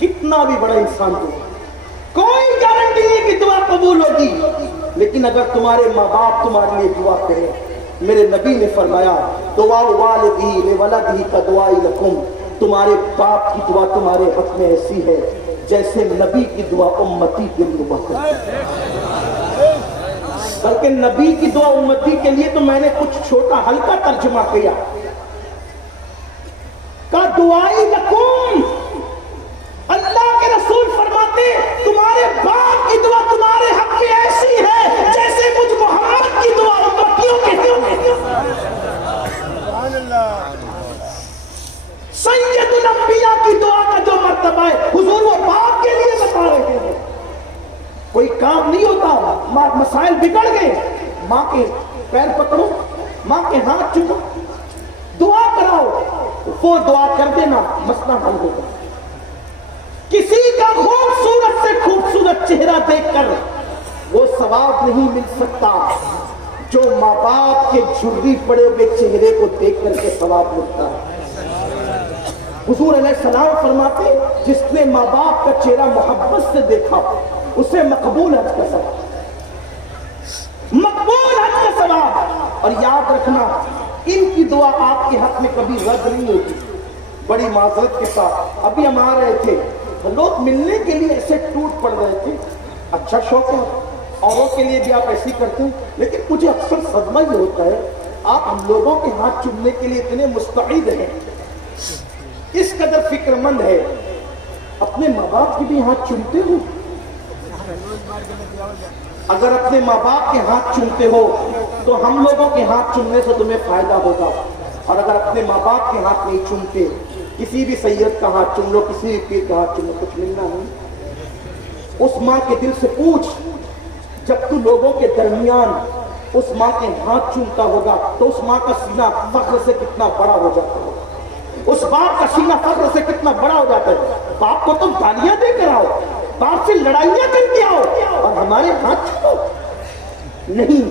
کتنا بھی بڑا انسان ہو، کوئی گارنٹی نہیں کہ دعا قبول ہوگی، لیکن اگر تمہارے ماں باپ تمہارے لیے دعا کریں، میرے نبی نے فرمایا دعا والدی لولدی کا دعائی لکم، تمہارے باپ کی دعا تمہارے حق میں ایسی ہے جیسے نبی کی دعا امتی کے لیے ہوا ہے۔ بلکہ نبی کی دعا امتی کے لیے تو میں نے کچھ چھوٹا ہلکا ترجمہ کیا، کا دعائی لکم، اللہ کے رسول فرماتے تمہارے باپ کی دعا تمہارے حق میں ایسی ہے جیسے مجھ محمد کی دعا امتیوں کے حق میں۔ سبحان اللہ۔ سید الانبیاء کی دعا کا جو مرتبہ ہے حضور وہ باپ کے لیے بتا رہے ہیں۔ کوئی کام نہیں ہوتا، مسائل بگڑ گئے، ماں کے پیر پکڑو، ماں کے ہاتھ چومو، دعا کراؤ، وہ دعا کر دینا، مسئلہ حل ہوگا۔ کسی کا خوبصورت سے خوبصورت چہرہ دیکھ کر وہ ثواب نہیں مل سکتا جو ماں باپ کے جھرری پڑے ہوئے چہرے کو دیکھ کر کے ثواب ملتا ہے۔ حضور علیہ السلام فرماتے جس نے ماں باپ کا چہرہ محبت سے دیکھا اسے مقبول حج کا ثواب، مقبول حج کا ثواب۔ اور یاد رکھنا ان کی دعا آپ کے حق میں کبھی رد نہیں ہوگی۔ بڑی معذرت کے ساتھ ابھی ہم آ رہے تھے، لوگ ملنے کے لیے ایسے ٹوٹ پڑ رہے تھے، اچھا شوق ہے، اوروں کے لیے بھی آپ ایسی کرتے ہیں، لیکن مجھے اکثر صدمہ یہ ہوتا ہے آپ ہم لوگوں کے ہاتھ چومنے کے لیے اتنے مستعد ہیں، اس قدر فکر مند ہے، اپنے ماں باپ کے بھی ہاتھ چومتے ہو؟ اگر اپنے ماں باپ کے ہاتھ چومتے ہو تو ہم لوگوں کے ہاتھ چومنے سے تمہیں فائدہ ہوگا، اور اگر اپنے ماں باپ کے ہاتھ نہیں چومتے، کسی بھی سید کا ہاتھ چوم لو، کسی بھی پیر کا ہاتھ چوم لو، کچھ ملنا نہیں۔ اس ماں کے دل سے پوچھ، جب تو لوگوں کے درمیان اس ماں کے ہاتھ چومتا ہوگا تو اس ماں کا سینہ فخر سے کتنا بڑا ہو جاتا ہوگا، اس باپ کا سینہ فخر سے کتنا بڑا ہو جاتا ہے۔ باپ کو تم گالیاں دے کر آؤ، باپ سے لڑائیاں کر کے آؤ، اور ہمارے ہاتھ چھوڑو نہیں،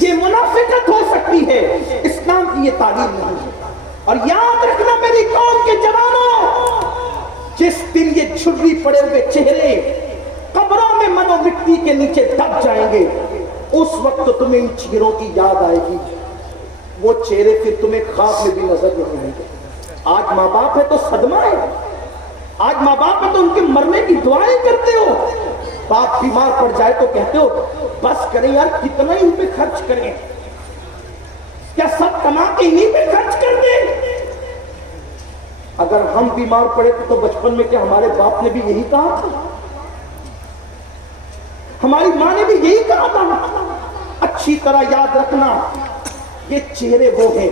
یہ منافقت ہو سکتی ہے، اسلام کی یہ تعلیم نہیں ہے۔ اور یاد رکھنا میری قوم کے جوانوں، جس دن یہ جھرری پڑے ہوئے چہرے قبروں میں منو مٹی کے نیچے دب جائیں گے، اس وقت تمہیں ان چہروں کی یاد آئے گی، وہ چہرے پھر تمہیں خواب میں بھی نظر نہیں آئیں گے۔ آج ماں باپ ہے تو صدمہ ہے، آج ماں باپ ہے تو ان کے مرنے کی دعائیں کرتے ہو، باپ بیمار پڑ جائے تو کہتے ہو بس کریں یار، کتنا ہی ان پہ خرچ کریں، کیا سب کما کے انہیں پہ خرچ کر دیں؟ اگر ہم بیمار پڑے تو بچپن میں کیا ہمارے باپ نے بھی یہی کہا تھا؟ ہماری ماں نے بھی یہی کہا تھا؟ اچھی طرح یاد رکھنا یہ چہرے وہ ہیں،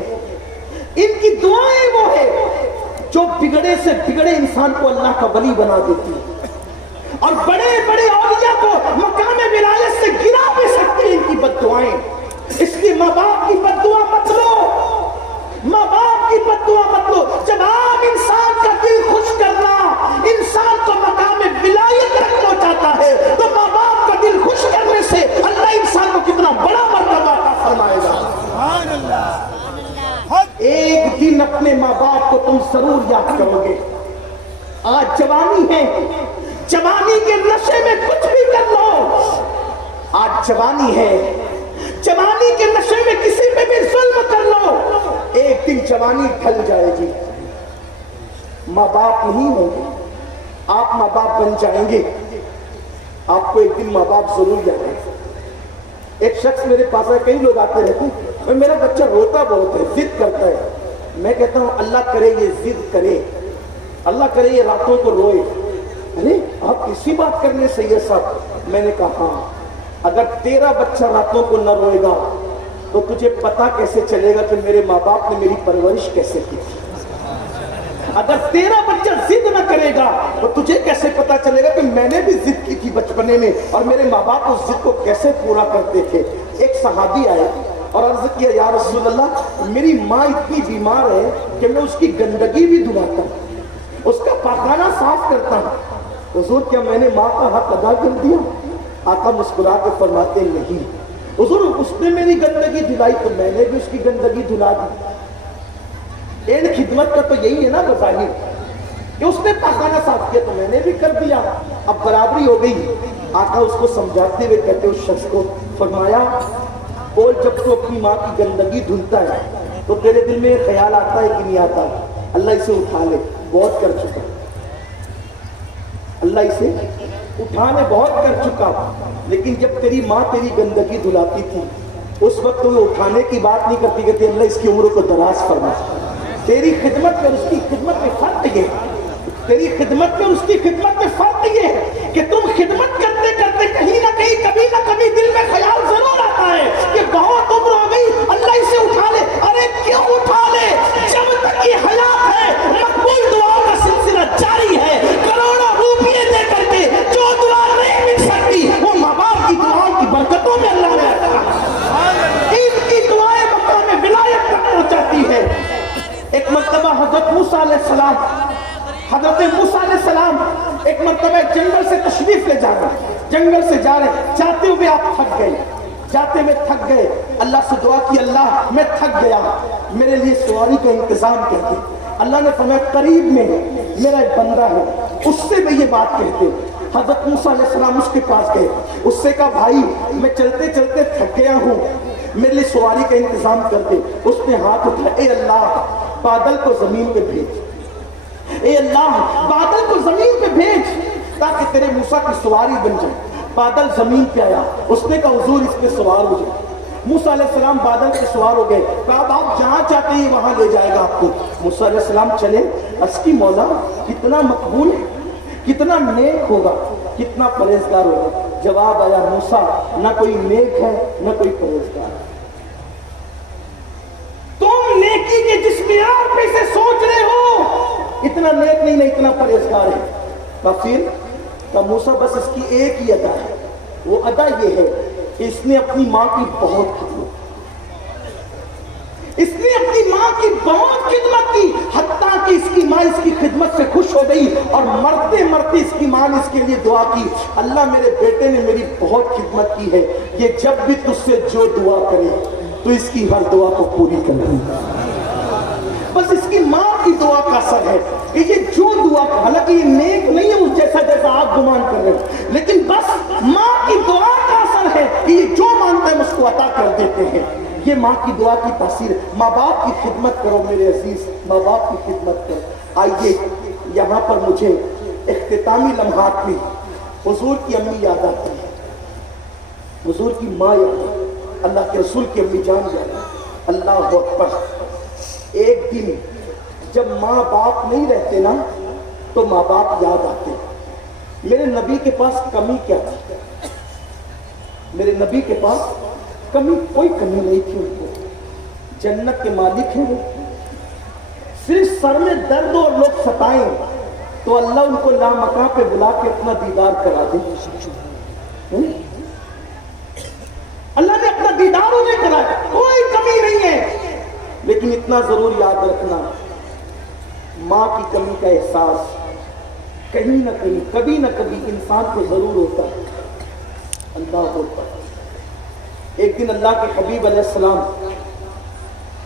ان کی دعائیں وہ ہیں جو بگڑے سے بگڑے انسان کو اللہ کا ولی بنا دیتی ہے، اور بڑے بڑے اولیاء کو مقام ولایت سے گرا بھی سکتی ہیں ان کی بد دعائیں۔ اس لیے ماں باپ کی بد دعا مت لو، ماں باپ کی بد دعا مت لو۔ جب آپ انسان کا دل خوش کرنا انسان کو مقام ولایت رکھنا چاہتا ہے تو ماں باپ کا دل خوش کرنے سے اللہ انسان کو کتنا بڑا مرتبہ عطا فرمائے گا۔ سبحان اللہ۔ ایک دن اپنے ماں باپ کو تم ضرور یاد کرو گے۔ آج جوانی ہے، جوانی کے نشے میں کچھ بھی کر لو، آج جوانی ہے، جوانی کے نشے میں کسی پہ بھی ظلم کر لو، ایک دن جوانی ڈھل جائے گی، ماں باپ نہیں ہوں گے، آپ ماں باپ بن جائیں گے، آپ کو ایک دن ماں باپ ضرور یاد آئے گا۔ ایک شخص میرے پاس ہے، کئی لوگ آتے رہتے ہیں، میرا بچہ روتا بہت ہے، ضد کرتا ہے، میں کہتا ہوں اللہ کرے یہ ضد کرے، اللہ کرے یہ راتوں کو روئے۔ ارے آپ اسی بات کرنے سید صاحب؟ میں نے کہا ہاں، اگر تیرا بچہ راتوں کو نہ روئے گا تو تجھے پتا کیسے چلے گا کہ میرے ماں باپ نے میری پرورش کیسے کی تھی؟ اگر تیرا بچہ ضد نہ کرے گا تو تجھے کیسے پتا چلے گا کہ میں نے بھی ضد کی تھی بچپنے میں اور میرے ماں باپ اس ضد کو کیسے پورا کرتے تھے؟ ایک صحابی آئے اور عرض کیا یا رسول اللہ میری ماں اتنی بیمار ہے کہ میں اس کی گندگی بھی دھلاتا ہوں، اس کا پاخانہ صاف کرتا ہوں، حضور کیا میں نے ماں کا حق ادا کر دیا؟ آقا مسکرا کے فرماتے نہیں حضور، اس نے میری گندگی دھلائی تو میں نے بھی اس کی گندگی دھلا دی۔ خدمت کا تو یہی ہے نا بظاہر، کہ اس نے پاخانہ صاف کیا تو میں نے بھی کر دیا، اب برابری ہو گئی۔ آقا اس کو سمجھاتے ہوئے کہتے اس شخص کو، فرمایا بول جب تو اپنی ماں کی گندگی دھلتا ہے تو تیرے دل میں خیال آتا ہے کہ نہیں آتا؟ اللہ اسے اٹھا لے، بہت کر چکا، اللہ اسے اٹھانے بہت کر چکا، لیکن جب تیری ماں تیری گندگی دھلاتی تھی اس وقت تو وہ اٹھانے کی بات نہیں کرتی، کہتی اللہ اس کی عمر کو دراز فرما۔ تیری خدمت میں اس کی خدمت میں فرق یہ ہے، تیری خدمت میں اس کی خدمت میں فرق یہ ہے کہ تم خدمت کرتے کرتے کہیں نہ کہیں کبھی نہ کبھی دل میں خیال ضرور آتا ہے کہ بہت عمر ہو گئی، اللہ اسے اٹھا لے۔ ارے کیوں اٹھا لے؟ جب تک یہ حیات ہے مقبول دعاؤں کا سلسلہ جاری ہے۔ کروڑوں روپیے دے کر کے جو دعا نہیں مل سکتی وہ ماں باپ کی دعاؤں کی برکتوں میں اللہ نے ان کی دعائیں مقام ولایت تک پہنچاتی ہے۔ ایک مرتبہ حضرت موسیٰ علیہ السلام، حضرت موسیٰ علیہ السلام ایک مرتبہ جنگل سے تشریف لے جا رہے، جنگل سے جا رہے، جاتے ہوئے آپ تھک گئے، جاتے میں تھک گئے، اللہ سے دعا کی اللہ میں تھک گیا، میرے لیے سواری کا انتظام کر دے۔ اللہ نے فرمایا قریب میں میرا ایک بندہ ہے، اس سے میں یہ بات کہتے۔ حضرت موسیٰ علیہ السلام اس کے پاس گئے، اس سے کہا بھائی میں چلتے چلتے تھک گیا ہوں، میرے لیے سواری کا انتظام کر دے۔ اس نے ہاتھ اٹھایا، اے اللہ بادل کو زمین پہ بھیج، اے اللہ بادل کو زمین پہ بھیج تاکہ تیرے موسیٰ کی سواری بن جائے۔ بادل زمین پہ آیا، اس نے کہا حضور اس پہ سوار ہو جائے۔ موسیٰ علیہ السلام بادل پہ سوار ہو گئے، کہا اب آپ جہاں چاہتے ہیں وہاں لے جائے گا آپ کو۔ موسیٰ علیہ السلام چلے، اس کی مولا کتنا مقبول ہے، کتنا نیک ہوگا، کتنا پرہیزگار ہوگا۔ جواب آیا موسیٰ نہ کوئی نیک ہے نہ کوئی پرہیزگار ہے، تم نیکی کے جس معیار پہ سے سوچ رہے ہو اتنا نیک نہیں، اتنا پرہیزگار ہے۔ کافر کا موسیٰ بس اس کی ایک ہی ادا ہے، وہ ادا یہ ہے کہ اس نے اپنی ماں کی بہت خدمت، اس نے اپنی ماں کی بہت خدمت کی، حتیٰ کہ اس کی ماں اس کی خدمت سے خوش ہو گئی اور مرتے مرتے اس کی ماں نے اس کے لیے دعا کی، اللہ میرے بیٹے نے میری بہت خدمت کی ہے، یہ جب بھی تجھ سے جو دعا کرے تو اس کی ہر دعا کو پوری کر دوں۔ بس اس کی ماں کی دعا کا اثر ہے کہ یہ جو دعا، حالانکہ یہ نیک نہیں ہے اس جیسا جیسا آپ گمان کر رہے ہیں، لیکن بس ماں کی دعا کا اثر ہے کہ یہ جو مانگتا ہے اس کو عطا کر دیتے ہیں۔ یہ ماں کی دعا کی تاثیر ہے۔ ماں باپ کی خدمت کرو میرے عزیز، ماں باپ کی خدمت کرو۔ آئیے یہاں پر مجھے اختتامی لمحات میں حضور کی امی یاد آتی ہے، حضور کی ماں یاد آتی ہے، اللہ کے رسول کی امی جان یاد آتی ہے۔ اللہ اکبر۔ ایک دن جب ماں باپ نہیں رہتے نا تو ماں باپ یاد آتے۔ میرے نبی کے پاس کمی کیا تھی؟ میرے نبی کے پاس کمی، کوئی کمی نہیں تھی ان کو، جنت کے مالک ہیں وہ، صرف سر میں درد اور لوگ ستائیں تو اللہ ان کو لامکاں پہ بلا کے اپنا دیدار کرا دے۔ اللہ نے اپنا دیدار انہیں کرایا، کوئی کمی نہیں ہے، لیکن اتنا ضرور یاد رکھنا ماں کی کمی کا احساس کہیں نہ کہیں کبھی نہ کبھی انسان کو ضرور ہوتا ہے۔ اللہ ہوتا ہے۔ ایک دن اللہ کے حبیب علیہ السلام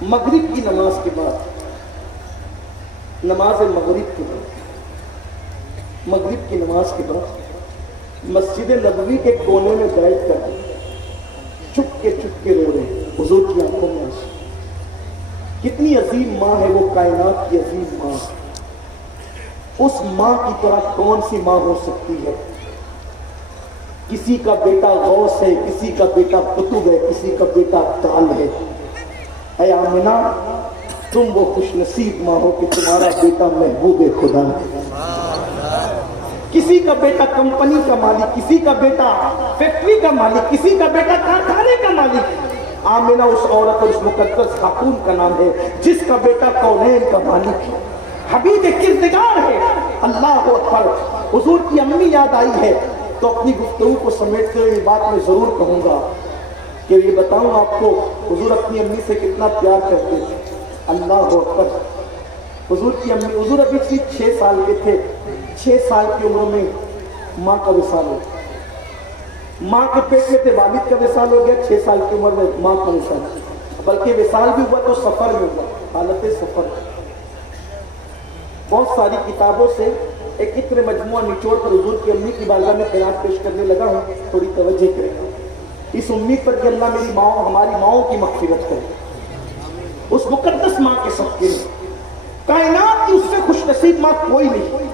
مغرب کی نماز کے بعد، نماز مغرب کے بعد، مغرب کی نماز کے بعد مسجد نبوی کے کونے میں بیٹھ کر چپ کے رو رہے ہیں، حضور کی آنکھوں میں آنسو۔ کتنی عظیم ماں ہے وہ، کائنات کی عظیم ماں، اس ماں کی طرح کون سی ماں ہو سکتی ہے؟ کسی کا بیٹا غوث ہے، کسی کا بیٹا قطب ہے، کسی کا بیٹا ابدال ہے۔ اے آمنہ تم وہ خوش نصیب ماں ہو کہ تمہارا بیٹا محبوب خدا ہے۔ کسی کا بیٹا کمپنی کا مالک، کسی کا بیٹا فیکٹری کا مالک، کسی کا بیٹا کارخانے کا مالک۔ آمنہ اس عورت اور اس مقدس خاتون کا نام ہے جس کا بیٹا کونین کا مالک ہے، حبیب کردگار ہے۔ اللہ اکبر۔ حضور کی امی یاد آئی ہے تو اپنی گفتگو کو سمیٹتے ہوئے یہ بات میں ضرور کہوں گا کہ یہ بتاؤں آپ کو حضور اپنی امی سے کتنا پیار کرتے تھے۔ اللہ اکبر۔ حضور کی امی، حضور ابھی صرف 6 سال کے تھے، 6 سال کی عمر میں ماں کا وصال ہو گیا، ماں کے پیٹ میں تھے، والد کا وصال ہو گیا، 6 سال کی عمر میں ماں کا وصال، بلکہ وصال بھی ہوا تو سفر میں ہوا، حالت سفر۔ بہت ساری کتابوں سے ایک اتنے مجموعہ نچوڑ پر حضور کی امی کی بارگاہ میں خیرات پیش کرنے لگا ہوں، تھوڑی توجہ کریں اس امید پر کہ اللہ میری ماؤں ہماری ماؤں کی مغفرت کرے، اس مقدس ماں کے صدقے میں کائنات کی اس سے خوش نصیب ماں کوئی نہیں۔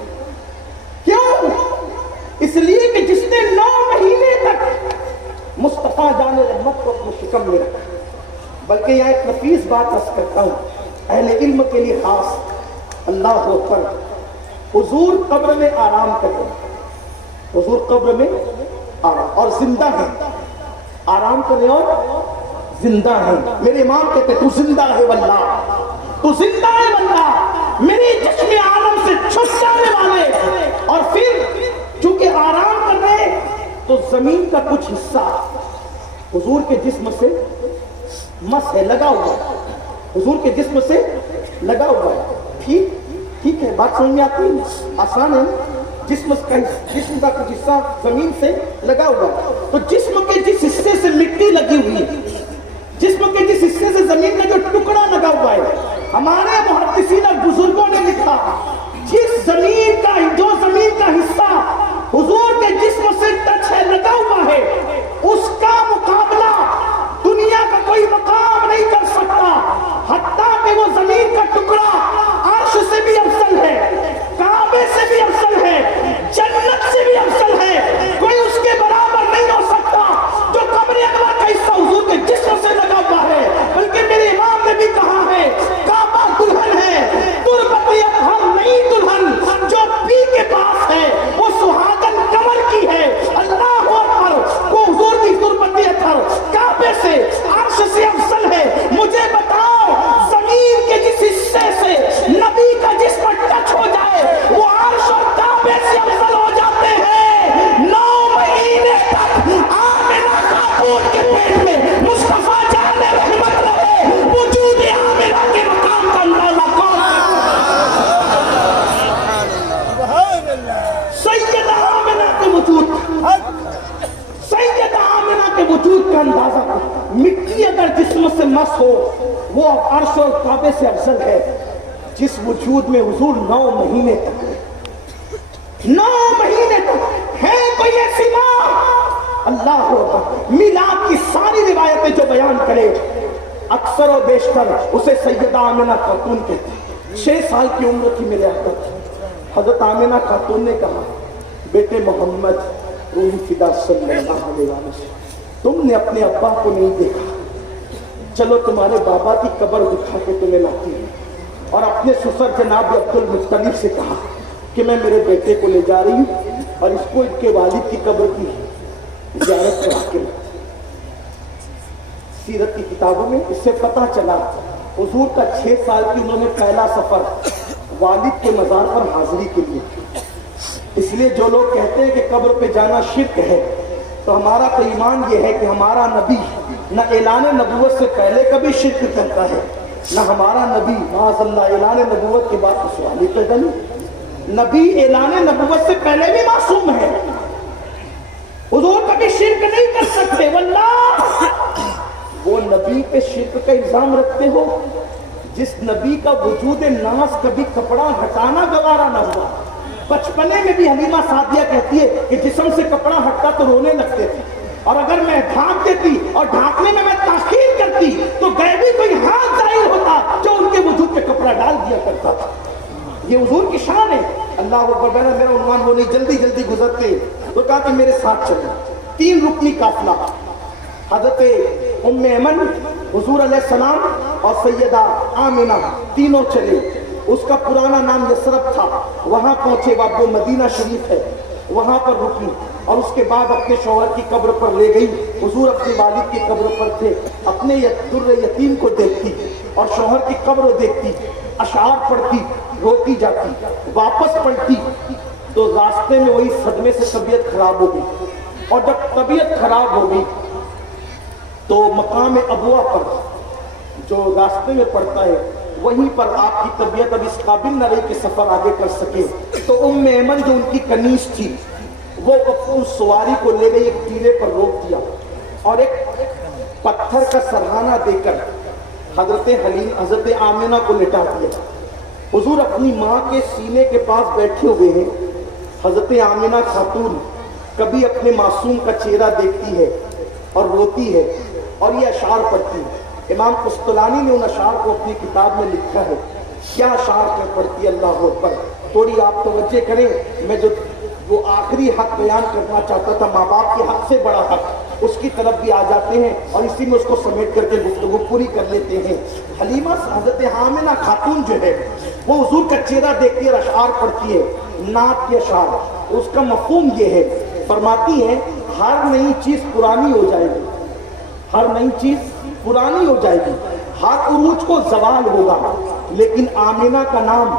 کیوں؟ اس لیے کہ جس نے 9 مہینے تک مصطفیٰ جان رحمت کو اپنے شکم میں رکھا۔ بلکہ یہاں ایک نفیس بات عرض کرتا ہوں اہل علم کے لیے خاص، اللہ اکبر، حضور قبر میں آرام کرتے ہیں، حضور قبر میں آرام اور زندہ ہیں، آرام کریں اور زندہ ہیں۔ میرے امام کہتے تو زندہ ہے واللہ، تو زندہ ہے واللہ، میری جسم عالم سے چھٹ جانے والے۔ اور پھر چونکہ آرام کر رہے تو زمین کا کچھ حصہ حضور کے جسم سے مس ہے، لگا ہوا ہے، حضور کے جسم سے لگا ہوا ہے۔ ٹھیک ہے، بات سمجھ میں آتی ہے؟ آسان ہے، جسم کا کچھ حصہ زمین سے لگا ہوا ہے، تو جسم کے جس حصے سے مٹی لگی ہوئی ہے، جسم کے جس حصے سے زمین کا جو ٹکڑا لگا ہوا ہے، ہمارے محدثین بزرگوں نے لکھا جس زمین کا حصہ حضور کے جسم سے ٹچ ہے، لگا ہوا ہے، اس کا مقابلہ دنیا کا کوئی مقام نہیں کر سکتا، حتیٰ کہ وہ زمین کا ٹکڑا عرش سے بھی افضل ہے، کعبے سے بھی افضل ہے، جنت سے بھی افضل ہے، کوئی اس کے برابر نہیں ہو سکتا جو قبر انور کا حصہ حضور کے جسم سے لگا ہوا ہے۔ بلکہ میرے امام نے بھی کہا ہے کعبہ دلہن ہے، تربت اطہر نہیں دلہن، جو پی کے پاس ہے وہ سہاگن کمر کی ہے۔ اللہ اکبر، وہ حضور کی تربت اطہر کعبے سے عرش سے افضل ہے۔ مجھے بتاؤ زمین کے جس حصے سے نبی کا جسم ٹچ ہو جائے وہ عرش اور کعبے سے افضل ہو جاتے ہیں۔ 9 مہینے تک آمنہ خاتون کے پیٹ میں مصطفیٰ جان رحمت رہے، وجود آمنہ کے مقام کا اندازہ کون؟ سیدہ آمنہ کے وجود، سیدہ آمنہ کے وجود کا اندازہ، مٹی اگر جسم سے مس ہو وہ عرش اور کعبے سے افضل ہے۔ جس وجود میں حضور 9 مہینے تک 9 مہینے تک ہے کوئی ایسی ماں؟ اللہ اکبر، میلاد کی ساری روایتیں جو بیان کرے اکثر و بیشتر اسے سیدہ آمنہ خاتون کہتے ہیں۔ 6 سال کی عمر کی میرے آقا تھی، حضرت آمنہ خاتون نے کہا بیٹے محمد روح فدا صلی اللہ علیہ وسلم، تم نے اپنے ابا کو نہیں دیکھا، چلو تمہارے بابا کی قبر دکھا کے تمہیں لاتی ہے۔ اور اپنے سسر جناب عبد المطلب سے کہا کہ میں میرے بیٹے کو لے جا رہی ہوں اور اس کو ان کے والد کی قبر کی زیارت کرا کے لاتی۔ سیرت کی کتابوں میں اس سے پتہ چلا حضور کا 6 سال کی عمر میں پہلا سفر والد کے مزار پر حاضری کے لیے۔ اس لیے جو لوگ کہتے ہیں کہ قبر پہ جانا شرک ہے، تو ہمارا تو ایمان یہ ہے کہ ہمارا نبی نہ اعلان نبوت سے پہلے کبھی شرک کرتا ہے، نہ ہمارا نبی معاذ اللہ اعلان نبوت کے بعد تو سوال ہی پیدا نہیں۔ نبی اعلان نبوت سے پہلے بھی معصوم ہے، حضور کبھی شرک نہیں کر سکتے۔ واللہ وہ نبی پہ شرک کا الزام رکھتے ہو جس نبی کا وجود ناس کبھی کپڑا ہٹانا گوارا نہ ہوا۔ بچپنے میں بھی حلیمہ سعدیہ کہتی ہے کہ جسم سے کپڑا ہٹتا تو رونے لگتے تھے، اور اگر میں ڈھانک دیتی اور ڈھانکنے میں تاخیر کرتی تو غیبی کوئی ہاتھ ظاہر ہوتا جو ان کے وجود پہ کپڑا ڈال دیا کرتا تھا۔ یہ حضور کی شان ہے۔ اللہ اکبر، میرا عنوان وہ نہیں، جلدی جلدی گزرتے تو کہا کہ میرے ساتھ چلو۔ 3 رکنی قافلہ، حضرت ام ایمن، حضور علیہ السلام اور سیدہ آمنہ، تینوں چلے۔ اس کا پرانا نام یثرب تھا، وہاں پہنچے، وہ مدینہ شریف ہے، وہاں پر رکی، اور اس کے بعد اپنے شوہر کی قبر پر لے گئی۔ حضور اپنے والد کی قبر پر تھے، اپنے در یتیم کو دیکھتی اور شوہر کی قبر دیکھتی، اشعار پڑھتی، روتی جاتی، واپس پڑھتی تو راستے میں وہی صدمے سے طبیعت خراب ہو گئی، اور جب طبیعت خراب ہو گئی تو مقام ابوا پر جو راستے میں پڑتا ہے وہیں پر آپ کی طبیعت اب اس قابل نہ رہی کہ سفر آگے کر سکے، تو ام ایمن جو ان کی کنیز تھی وہ اپنی سواری کو لے گئی، ایک ٹیلے پر روک دیا اور ایک پتھر کا سرہانہ دے کر حضرت آمنہ کو لٹا دیا۔ حضور اپنی ماں کے سینے کے پاس بیٹھے ہوئے ہیں. حضرت آمنہ خاتون کبھی اپنے معصوم کا چہرہ دیکھتی ہے اور روتی ہے اور یہ اشعار پڑھتی ہے. امام قسطلانی نے ان اشعار کو اپنی کتاب میں لکھا ہے. کیا اشعار پڑھتی ہے، اللہ اکبر. تھوڑی آپ توجہ کریں، میں جو وہ آخری حق بیان کرنا چاہتا تھا، ماں باپ کے حق سے بڑا حق، اس کی طرف بھی آ جاتے ہیں اور اسی میں اس کو سمیٹ کر کے گفتگو پوری کر لیتے ہیں. حلیمہ حضرت آمنہ خاتون جو ہے وہ حضور کا چہرہ دیکھتی ہے اور اشعار پڑھتی ہے، نعت کے اشعار. اس کا مفہوم یہ ہے، فرماتی ہیں ہر نئی چیز پرانی ہو جائے گی، ہر نئی چیز پرانی ہو جائے گی، ہر عروج کو زوال ہوگا، لیکن آمنہ کا نام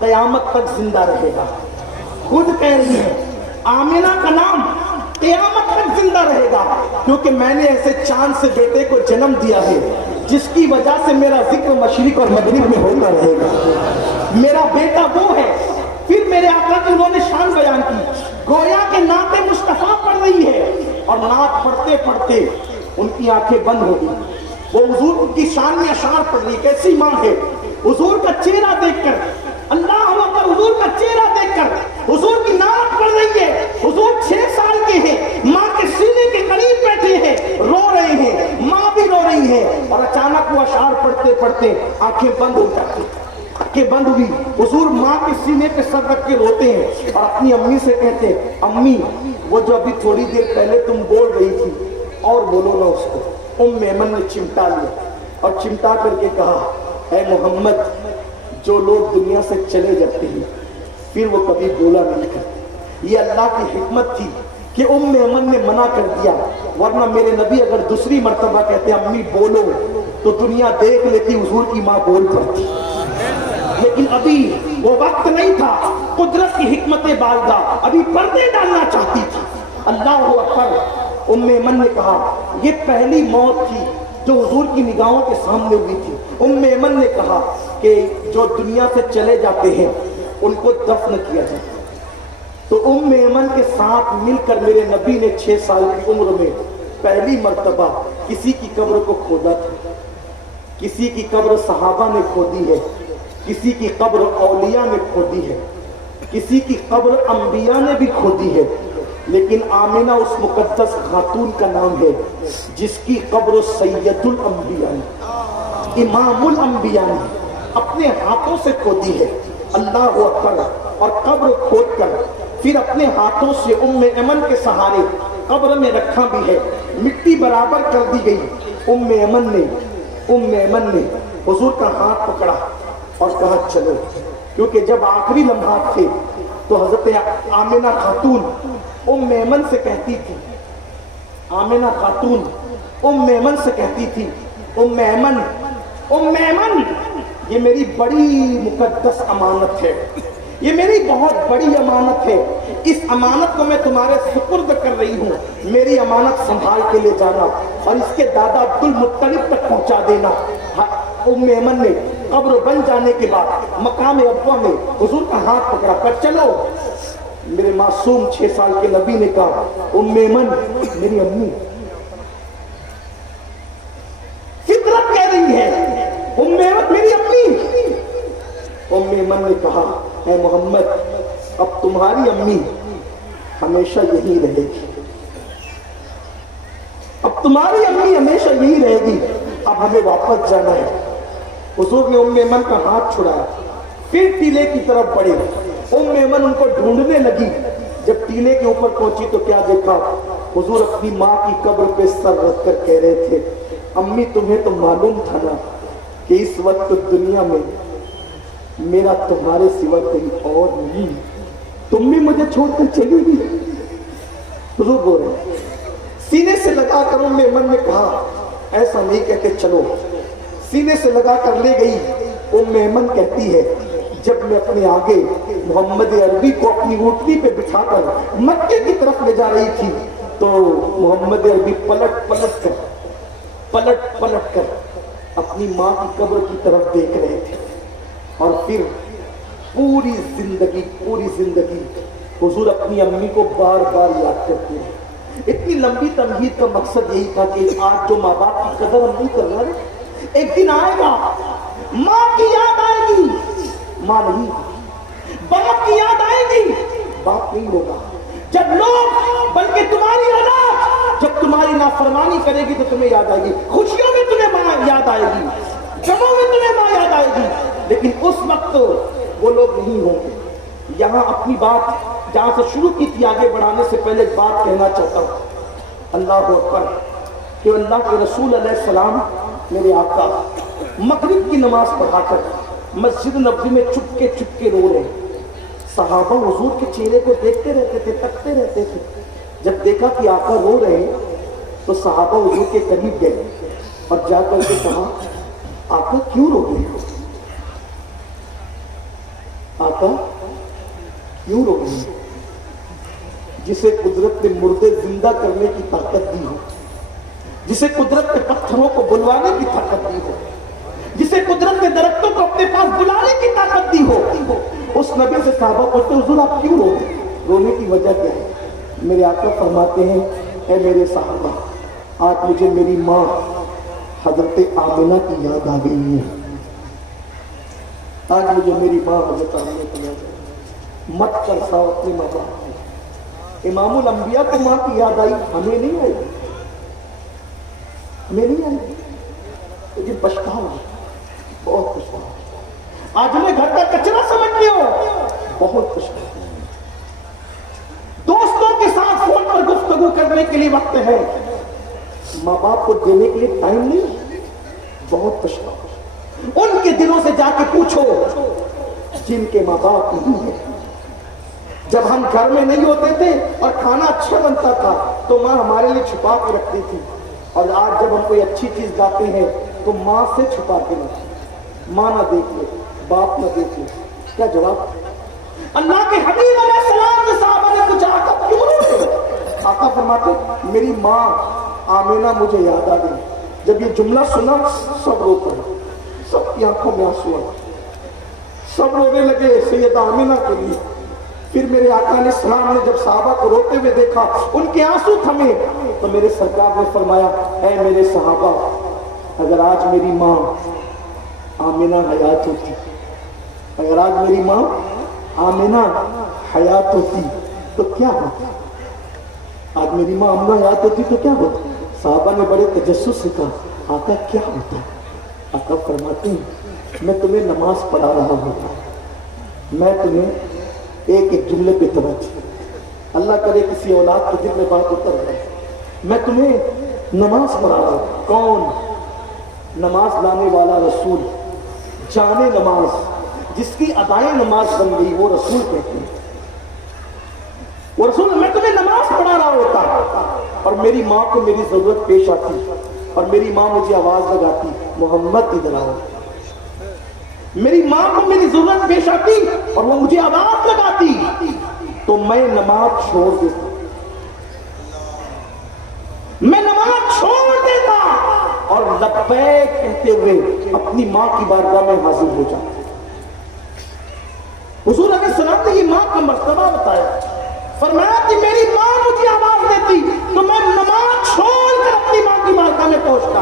قیامت تک زندہ رہے گا. خود کہہ رہی ہے آمنہ کا نام قیامت تک زندہ رہے گا، کیونکہ میں نے ایسے چاند سے بیٹے کو جنم دیا ہے جس کی وجہ سے میرا ذکر مشرق اور مغرب میں ہوتا رہے گا. میرا بیٹا وہ ہے. پھر میرے آقا کی انہوں نے شان بیان کی، گویا کہ نعت مصطفیٰ پڑھ رہی ہے اور نعت پڑھتے پڑھتے ان کی آنکھیں بند ہو گئی. وہ حضور کی شان میں اشعار پڑھ رہی. کیسی ماں ہے، حضور کا چہرہ دیکھ کر، اللہ اکبر، حضور کا چہرہ دیکھ کر حضور کی نعت پڑھ رہی ہے. حضور 6 سال کے ہیں، ماں کے سینے کے قریب بیٹھے ہیں، رو رہے ہیں، ماں بھی رو رہی ہے. اور اچانک وہ اشعار پڑھتے پڑھتے آنکھیں بند ہو جاتی، آنکھیں بند ہوئی. حضور ماں کے سینے پہ سر رکھ کے روتے ہیں اور اپنی امی سے کہتے ہیں امی وہ جو ابھی تھوڑی دیر پہلے تم بول رہی تھی اور بولو نا اس کو. ایمن نے چمٹا لیا اور چمٹا کر کے کہا اے محمد، جو لوگ دنیا سے چلے جاتے ہیں پھر وہ کبھی بولا نہیں کرتے. یہ اللہ کی حکمت تھی کہ ایمن نے منع کر دیا، ورنہ میرے نبی اگر دوسری مرتبہ کہتے امی بولو تو دنیا دیکھ لیتی حضور کی ماں بول پڑتی. لیکن ابھی وہ وقت نہیں تھا. قدرت کی حکمت بالغہ ابھی پردے ڈالنا چاہتی تھی. اللہ اکبر. ایمن نے کہا یہ پہلی موت تھی جو حضور کی نگاہوں کے سامنے ہوئی تھی. ایمن نے کہا کہ جو دنیا سے چلے جاتے ہیں ان کو دفن کیا جائے. تو ایمن کے ساتھ مل کر میرے نبی نے 6 سال کی عمر میں پہلی مرتبہ کسی کی قبر کو کھودا تھا. کسی کی قبر صحابہ نے کھودی ہے، کسی کی قبر اولیاء نے کھودی ہے، کسی کی قبر انبیاء نے بھی کھودی ہے. لیکن آمنہ اس مقدس خاتون کا نام ہے جس کی قبر سید الانبیاء نے، امام الانبیاء نے اپنے ہاتھوں سے کھودی ہے. اللہ اکبر. اور قبر کھود کر پھر اپنے ہاتھوں سے ایمن کے سہارے قبر میں رکھا بھی ہے. مٹی برابر کر دی گئی. ایمن نے حضور کا ہاتھ پکڑا اور کہا چلو. کیونکہ جب آخری لمحات تھے تو حضرت آمنہ خاتون ایمن سے کہتی تھی، آمنہ خاتون ایمن سے کہتی تھی ایمن یہ میری بڑی مقدس امانت ہے، یہ میری بہت بڑی امانت ہے. اس امانت کو میں تمہارے سپرد کر رہی ہوں. میری امانت سنبھال کے لے جانا اور اس کے دادا عبد المطلب تک پہنچا دینا. ایمن نے قبر بن جانے کے بعد مقام ابوا میں حضور کا ہاتھ پکڑا کر چلو. میرے معصوم 6 سال کے نبی نے کہا ایمن میری امی. فطرت کہہ رہی ہے ایمن میری امی. ایمن نے کہا اے محمد اب تمہاری امی ہمیشہ یہی رہے گی، اب تمہاری امی ہمیشہ یہی رہے گی، اب ہمیں واپس جانا ہے. حضور نے ایمن کا ہاتھ چھڑایا، پھر ٹیلے کی طرف بڑھے. ایمن ان کو ڈھونڈنے لگی. جب ٹیلے کے اوپر پہنچی تو کیا دیکھا؟ حضور اپنی ماں کی قبر پہ سر رکھ کر کہہ رہے تھے امی تمہیں تو معلوم تھا نا کہ اس وقت دنیا میں میرا تمہارے سوا کوئی اور نہیں، تم بھی مجھے چھوڑ کر چلی گئی. حضور بول رہے سینے سے لگا کر ایمن نے کہا ایسا نہیں کہتے چلو. سینے سے لگا کر لے گئی. ایمن کہتی ہے جب میں اپنے آگے محمد عربی کو اپنی اونٹنی پہ بٹھا کر مکے کی طرف لے جا رہی تھی تو محمد عربی پلٹ کر اپنی ماں کی قبر کی طرف دیکھ رہے تھے. اور پھر پوری زندگی حضور اپنی امی کو بار بار یاد کرتے ہیں. اتنی لمبی تمہید کا مقصد یہی تھا کہ آج جو ماں باپ کی قدر ہم نہیں کر رہے، ایک دن آئے گا ماں کی یاد آئے گی، ماں نہیں ہوگی، باپ کی یاد آئے گی، باپ نہیں ہوگا۔ جب لوگ بلکہ تمہاری اولاد جب تمہاری نافرمانی کرے گی تو تمہیں یاد آئے گی، خوشیوں میں تمہیں ماں یاد آئے گی، غموں میں تمہیں ماں یاد آئے گی، لیکن اس وقت وہ لوگ نہیں ہوں گے۔ یہاں اپنی بات جہاں سے شروع کی تھی آگے بڑھانے سے پہلے ایک بات کہنا چاہتا ہوں، اللہ اکبر، کہ اللہ کے رسول علیہ السلام میرے آقا مغرب کی نماز پڑھا کر مسجد نبوی میں چپکے چپکے رو رہے ہیں۔ صحابہ حضور کے چہرے کو دیکھتے رہتے تھے، تکتے رہتے تھے۔ جب دیکھا کہ آقا رو رہے ہیں تو صحابہ حضور کے قریب گئے اور جا کر کے کہا آقا کیوں رو رہے ہیں؟ آقا کیوں رو رہے ہیں؟ جسے قدرت نے مردے زندہ کرنے کی طاقت دی ہو، جسے قدرت نے پتھروں کو بلوانے کی طاقت دی ہو، جسے قدرت نے درختوں کو اپنے پاس بلانے کی طاقت دی ہو، اس نبی سے صحابہ پوچھتے حضور آپ کیوں رو رہے ہیں؟ رونے کی وجہ کیا ہے؟ میرے آقا فرماتے ہیں اے میرے صحابہ، آج مجھے میری ماں حضرت آمنہ کی یاد آ گئی ہے، آج مجھے میری ماں حضرت آمنہ کی یاد آ گئی۔ مت ترساؤ اپنے ماں باپ کو۔ امام الانبیاء کو ماں کی یاد آئی، ہمیں نہیں آئی، ہمیں نہیں آئی، لیکن پچھتاؤ، بہت پچھتاؤ۔ آج ہمیں گھر کا کچرا سمجھتے ہو، بہت پچھتاؤ۔ دوستوں کے ساتھ فون پر گفتگو کرنے کے لیے وقت ہے، ماں باپ کو دینے کے لیے ٹائم نہیں، بہت پچھتاؤ۔ ان کے دلوں سے جا کے پوچھو جن کے ماں باپ نہیں ہیں۔ جب ہم گھر میں نہیں ہوتے تھے اور کھانا اچھا بنتا تھا تو ماں ہمارے لیے چھپا کے رکھتی تھی، اور آج جب ہم کوئی اچھی چیز لاتے ہیں تو ماں سے چھپا کے رکھتے ہیں۔ ماں نہ دیکھ لے، باپ نہ دیکھ لے، کیا جواب؟ اللہ کے حبیب علیہ السلام سے صحابہ نے پوچھا آقا کیوں رو رہے ہو؟ آقا فرماتے میری ماں آمنہ مجھے یاد آ گئی۔ جب یہ جملہ سنا سب رو پڑے، سب کی آنکھوں میں آنسو آئے، سب رونے لگے سیدہ آمنہ کے لیے۔ پھر میرے آقا علیہ السلام نے جب صحابہ کو روتے ہوئے دیکھا، ان کے آنسو تھمے، تو میرے سرکار نے فرمایا اے میرے صحابہ، اگر آج میری ماں آمنہ حیات ہوتی، اگر آج میری ماں آمنہ حیات ہوتی تو کیا ہوتا؟ آج میری ماں آمنہ حیات ہوتی تو کیا ہوتا؟ صحابہ نے بڑے تجسس سے کہا آقا کیا ہوتا؟ آقا فرماتے ہیں میں تمہیں نماز پڑھا رہا ہوتا، میں تمہیں ایک ایک جملے پہ توجہ، اللہ کرے کسی اولاد کے دل میں بات اتر جائے، میں تمہیں نماز پڑھا رہا ہوں۔ کون؟ نماز لانے والا رسول، جانے نماز، جس کی ادائیں نماز بن گئی وہ رسول کہتے ہیں۔ وہ رسول میں تمہیں نماز پڑھا رہا ہوتا اور میری ماں کو میری ضرورت پیش آتی اور میری ماں مجھے آواز لگاتی محمد ادھر آؤ، میری ماں کو میری ضرورت پیش آتی اور وہ مجھے آواز لگاتی تو میں نماز چھوڑ دیتا، میں نماز چھوڑ دیتا اور لبیک کہتے ہوئے اپنی ماں کی بارگاہ میں حاضر ہو جاتا۔ حضور علیہ السلام نے یہ ماں کا مرتبہ بتایا، فرمایا کہ میری ماں مجھے آواز دیتی تو میں نماز چھوڑ کر اپنی ماں کی بارگاہ میں پہنچتا،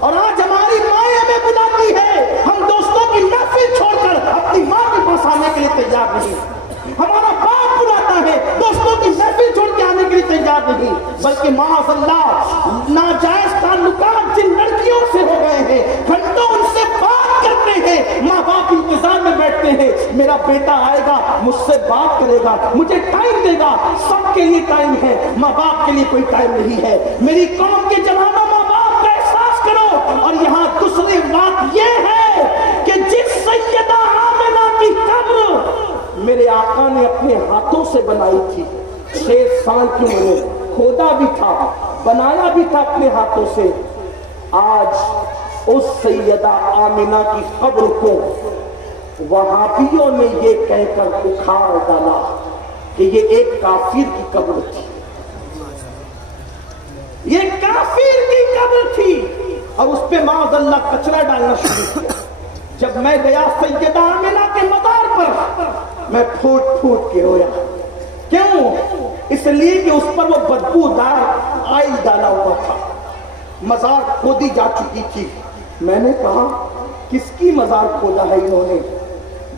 اور آج ہماری مائیں ہمیں بلاتی ہے، ہم دوستوں کی محفل چھوڑ کر اپنی ماں کے پاس آنے کے لیے تیار نہیں۔ ہمارا باپ بلاتا ہے، دوستوں کی محفل چھوڑ کے آنے کے لیے تیار نہیں، بلکہ معاذ اللہ ناجائز تعلقات جن لڑکیوں سے ہو گئے ہیں گھنٹوں ان سے بات کرتے ہیں، ماں باپ انتظار میں بیٹھتے ہیں میرا بیٹا آئے گا مجھ سے بات کرے گا، مجھے ٹائم دے گا۔ سب کے لیے ٹائم ہے، ماں باپ کے لیے کوئی ٹائم نہیں ہے۔ میری قوم کے جوانوں ماں باپ کا احساس کرو۔ اور یہاں دوسری بات یہ ہے کہ جس سیدہ آمنہ کی قبر میرے آقا نے اپنے ہاتھوں سے بنائی تھی، 6 سال کی عمر، کھودا بھی تھا بنایا بھی تھا اپنے ہاتھوں سے، آج اس سیدہ آمنہ کی قبر کو وہابیوں نے یہ کہہ کر اکھاڑ ڈالا کہ یہ ایک کافر کی قبر تھی، یہ کافر کی قبر تھی، اور اس پہ معاذ اللہ کچرا ڈالنا شروع کیا۔ جب میں گیا سیدہ آمنہ کے مزار پر میں پھوٹ پھوٹ کے رویا۔ کیوں؟ اس لیے کہ اس پر وہ بدبودار آئل ڈالا ہوا تھا، مزار کھودی جا چکی تھی۔ میں نے کہا کس کی مزار کھودا ہے انہوں نے؟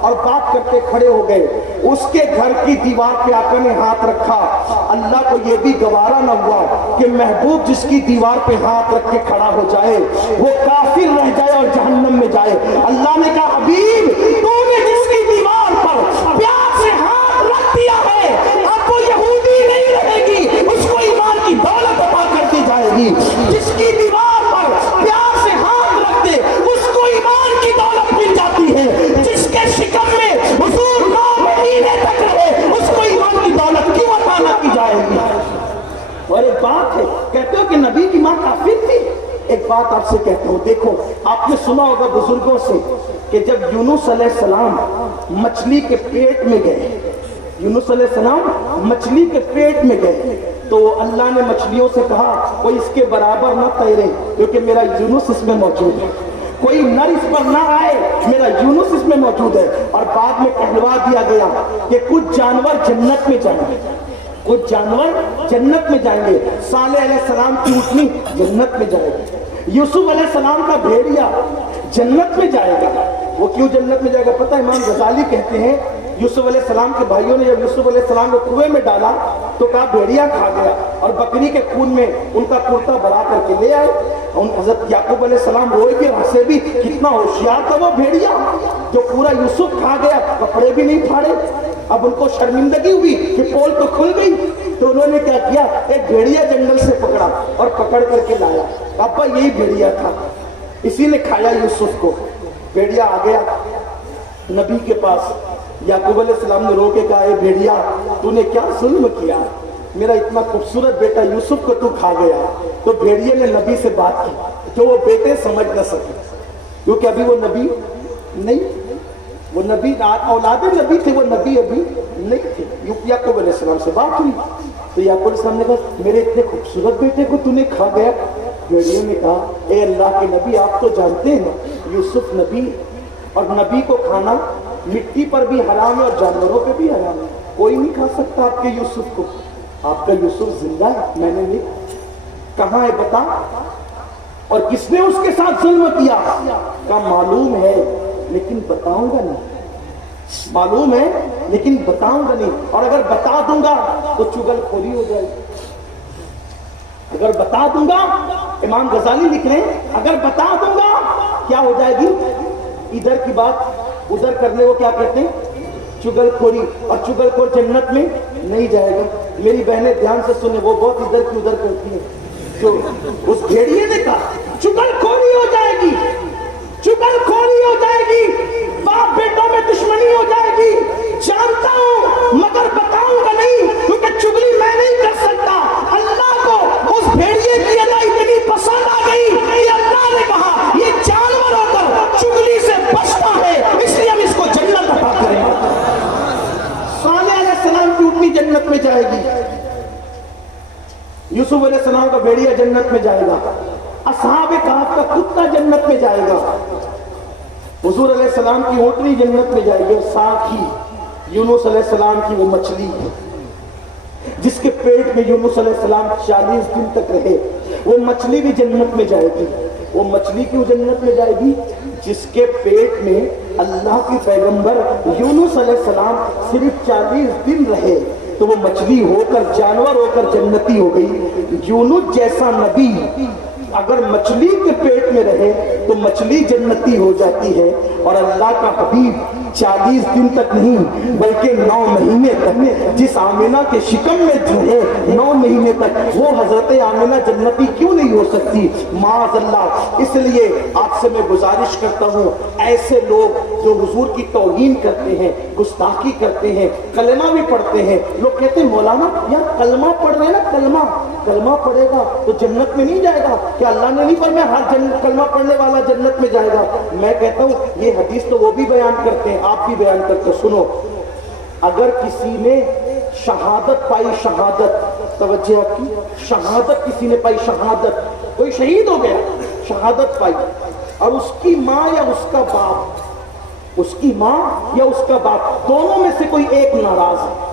اور بات کرتے کھڑے ہو گئے. اس کے گھر کی دیوار پہ آقا نے ہاتھ رکھا. اللہ کو یہ بھی گوارا نہ ہوا کہ محبوب جس کی دیوار پہ ہاتھ رکھ کے کھڑا ہو جائے وہ کافر رہ جائے اور جہنم میں جائے. اللہ نے کہا حبیب تو نے جس کی دیوار پر پیار سے ہاتھ رکھ دیا ہے اب وہ یہودی نہیں رہے گی, اس کو ایمان کی دولت عطا کرتی جائے گی. جس کی دیوار پر پیار سے ہاتھ رکھ دے اس کو ایمان کی دولت مل جاتی ہے. جس کے شکم میں حضور 9 مہینے تک رہے اس کو ایمان کی دولت کیوں عطا نہ کی جائے گی. اور ایک بات ہے, کہتے ہو کہ نبی کی ماں کافر تھی. ایک بات آپ سے کہتا ہوں, دیکھو آپ نے سنا ہوگا بزرگوں سے کہ جب یونس علیہ السلام مچھلی کے پیٹ میں گئے, یونس علیہ السلام مچھلی کے پیٹ میں گئے تو اللہ نے مچھلیوں سے کہا کوئی اس کے برابر نہ تیرے کیونکہ میرا یونس اس میں موجود ہے, کوئی نر اس پر نہ آئے میرا یونس اس میں موجود ہے. اور بعد میں کہلوا دیا گیا کہ کچھ جانور جنت میں جائیں گے, کچھ جانور جنت میں جائیں گے. صالح علیہ السلام کی اونٹنی جنت میں جائے گی, یوسف علیہ السلام کا بھیڑیا جنت میں جائے گا. وہ کیوں جنت میں جائے گا پتہ ہے؟ امام غزالی کہتے ہیں یوسف علیہ السلام کے بھائیوں نے جب یوسف علیہ السلام کو کنویں میں ڈالا تو کہا بھیڑیا کھا گیا, اور بکری کے خون میں ان کا کرتا بڑھا کر کے لے آئے. حضرت یعقوب علیہ السلام روئے کہ وہاں سے بھی کتنا ہوشیار تھا وہ بھیڑیا جو پورا یوسف کھا گیا, کپڑے بھی نہیں پھاڑے. اب ان کو شرمندگی ہوئی کہ پول تو کھل گئی تو انہوں نے کیا کیا, ایک بھیڑیا جنگل سے پکڑا اور پکڑ کر کے لایا. ابا یہی بھیڑیا تھا, اسی نے کھایا یوسف کو. بھیڑیا آ گیا نبی کے پاس, یعقوب علیہ السلام نے رو کے کہا اے بھیڑیا تو نے کیا ظلم کیا, میرا اتنا خوبصورت بیٹا یوسف کو تو کھا گیا. تو بھیڑیے نے نبی سے بات کی جو وہ بیٹے سمجھ نہ سکے کیونکہ ابھی وہ نبی نہیں, وہ نبی اولاد نبی تھے, وہ نبی ابھی نہیں تھے. یعقوب علیہ السلام سے بات ہوئی تو یعقوب علیہ السلام نے کہا میرے اتنے خوبصورت بیٹے کو تو نے کھا گیا. بھیڑیے نے کہا اے اللہ کے نبی آپ تو جانتے ہیں یوسف نبی, اور نبی کو کھانا مٹی پر بھی حرام ہے اور جانوروں پہ بھی حرام ہے. کوئی نہیں کھا سکتا آپ کے یوسف کو. آپ کا یوسف زندہ ہے, میں نے نہیں. کہاں ہے بتا, اور کس نے اس کے ساتھ ظلم کیا؟ کہا معلوم ہے لیکن بتاؤں گا نہیں, معلوم ہے لیکن بتاؤں گا نہیں, اور اگر بتا دوں گا تو چگل خوری ہو جائے گی. اگر بتا دوں گا, امام غزالی لکھ رہے ہیں اگر بتا دوں گا کیا ہو جائے گی, ادھر کی بات ادھر کرنے کو کیا کہتے ہیں چگل خوری, اور چگل خور جنت میں نہیں جائے گا. میری بہنیں دھیان سے سنیں, وہ بہت ادھر کی ادھر کرتی ہیں. جو اس بھیڑیے نے کہا چگل خوری ہو جائے گی, چگل خوری ہو جائے گی, باپ بیٹوں میں دشمنی ہو جائے گی, جانتا ہوں مگر بتاؤں گا نہیں کیونکہ چگلی میں نہیں کر سکتا. اللہ کو اس بھیڑیے کی ادا اتنی پسند آ گئی کہ اللہ نے کہا یہ جانور ہو کر چگلی سے بچتا ہے اس لیے ہم اس کو جنت عطا کریں. صالح علیہ السلام کی اونٹنی جنت میں جائے گی, یوسف علیہ السلام کا بھیڑیا جنت میں جائے گا, اصحاب کہف کا کتا جنت میں جائے گا, حضور علیہ السلام کی اونٹنی جنت میں جائے گی, اور ساتھ ہی یونس علیہ السلام کی وہ مچھلی جس کے پیٹ میں یونس علیہ السلام 40 دن تک رہے, وہ مچھلی بھی جنت میں جائے گی. وہ مچھلی کیوں جنت میں جائے گی؟ جس کے پیٹ میں اللہ کی پیغمبر یونس علیہ السلام صرف 40 دن رہے تو وہ مچھلی ہو کر جانور ہو کر جنتی ہو گئی. یونس جیسا نبی اگر مچھلی کے پیٹ میں رہے تو مچھلی جنتی ہو جاتی ہے, اور اللہ کا حبیب 40 دن تک نہیں بلکہ 9 مہینے تک جس آمینہ کے شکم میں رہے 9 مہینے تک, وہ حضرت آمینہ جنتی کیوں نہیں ہو سکتی؟ معاذ اللہ. اس لیے آپ سے میں گزارش کرتا ہوں ایسے لوگ جو حضور کی توہین کرتے ہیں, گستاخی کرتے ہیں, کلمہ بھی پڑھتے ہیں, لوگ کہتے ہیں مولانا یار کلمہ پڑھ رہے ہیں نا, کلمہ پڑھے گا تو جنت میں نہیں جائے گا, کہ اللہ نے نہیں فرمایا ہر کلمہ پڑھنے والا جنت میں جائے گا. میں کہتا ہوں یہ حدیث تو وہ بھی بیان کرتے ہیں, آپ بھی بیان کرتے. سنو, اگر کسی نے شہادت پائی, شہادت توجہ آپ کی, شہادت کسی نے پائی, شہادت کوئی شہید ہو گیا, شہادت پائی, اور اس کی ماں یا اس کا باپ, اس کی ماں یا اس کا باپ دونوں میں سے کوئی ایک ناراض ہے,